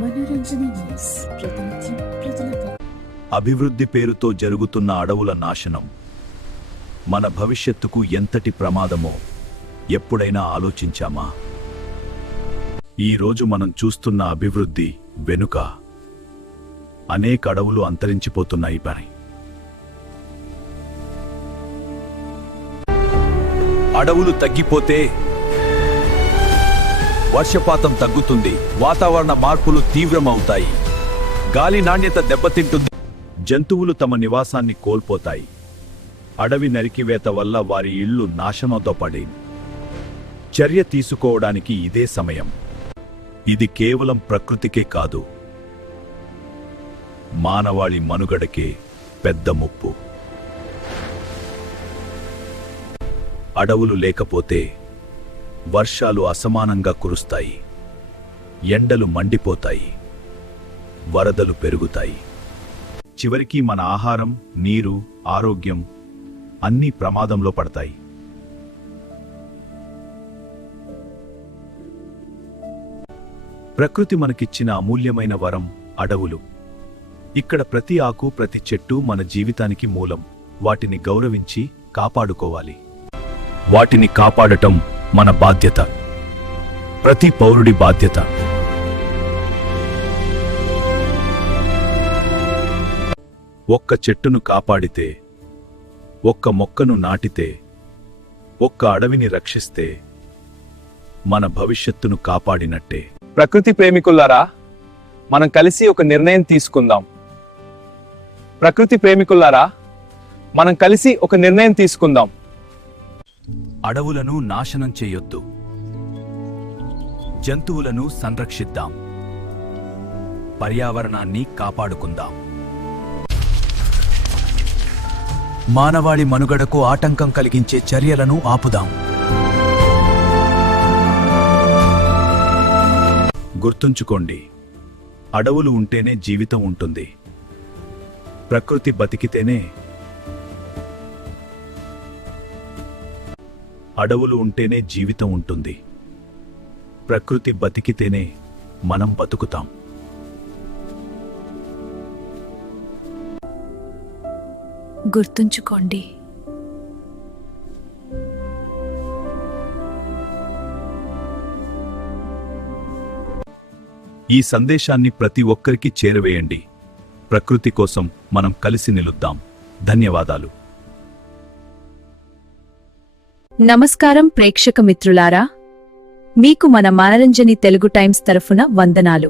మనోరంజన news ప్రతినిత్యం ప్రజలకు. అభివృద్ధి పేరుతో జరుగుతున్న అడవుల నాశనం మన భవిష్యత్తుకు ఎంతటి ప్రమాదమో ఎప్పుడైనా ఆలోచించామా? ఈరోజు మనం చూస్తున్న అభివృద్ధి వెనుక అనేక అడవులు అంతరించిపోతున్నాయి. అడవులు తగ్గిపోతే వర్షపాతం తగ్గుతుంది, వాతావరణ మార్పులు తీవ్రమవుతాయి, గాలి నాణ్యత దెబ్బతింటుంది, జంతువులు తమ నివాసాన్ని కోల్పోతాయి. అడవి నరికివేత వల్ల వారి ఇళ్లు నాశనంతో పడి చర్య తీసుకోవడానికి ఇదే సమయం. ఇది కేవలం ప్రకృతికే కాదు, మానవాళి మనుగడకే పెద్ద ముప్పు. అడవులు లేకపోతే వర్షాలు అసమానంగా కురుస్తాయి, ఎండలు మండిపోతాయి, వరదలు పెరుగుతాయి. చివరికి మన ఆహారం, నీరు, ఆరోగ్యం అన్నీ ప్రమాదంలో పడతాయి. ప్రకృతి మనకిచ్చిన అమూల్యమైన వరం అడవులు. ఇక్కడ ప్రతి ఆకు, ప్రతి చెట్టు మన జీవితానికి మూలం. వాటిని గౌరవించి కాపాడుకోవాలి. వాటిని కాపాడటం మన బాధ్యత, ప్రతి పౌరుడి బాధ్యత. ఒక్క చెట్టును కాపాడితే, ఒక్క మొక్కను నాటితే, ఒక్క అడవిని రక్షిస్తే మన భవిష్యత్తును కాపాడినట్టే. ప్రకృతి ప్రేమికులారా, మనం కలిసి ఒక నిర్ణయం తీసుకుందాం. ప్రకృతి ప్రేమికులారా, మనం కలిసి ఒక నిర్ణయం తీసుకుందాం. అడవులను నాశనం చేయొద్దు, జంతువులను సంరక్షిద్దాం, పర్యావరణాన్ని కాపాడుకుందాం. మానవాళి మనుగడకు ఆటంకం కలిగించే చర్యలను ఆపుదాం. గుర్తుంచుకోండి, అడవులు ఉంటేనే జీవితం ఉంటుంది. ప్రకృతి బతికితేనే, అడవులు ఉంటేనే జీవితం ఉంటుంది. ప్రకృతి బతికితేనే మనం బతుకుతాం. గుర్తుంచుకోండి, ఈ సందేశాన్ని ప్రతి ఒక్కరికి చేరవేయండి. ప్రకృతి కోసం మనం కలిసి నిలుద్దాం. ధన్యవాదాలు. నమస్కారం ప్రేక్షక మిత్రులారా, మీకు మన మనరంజని తెలుగు టైమ్స్ తరఫున వందనాలు.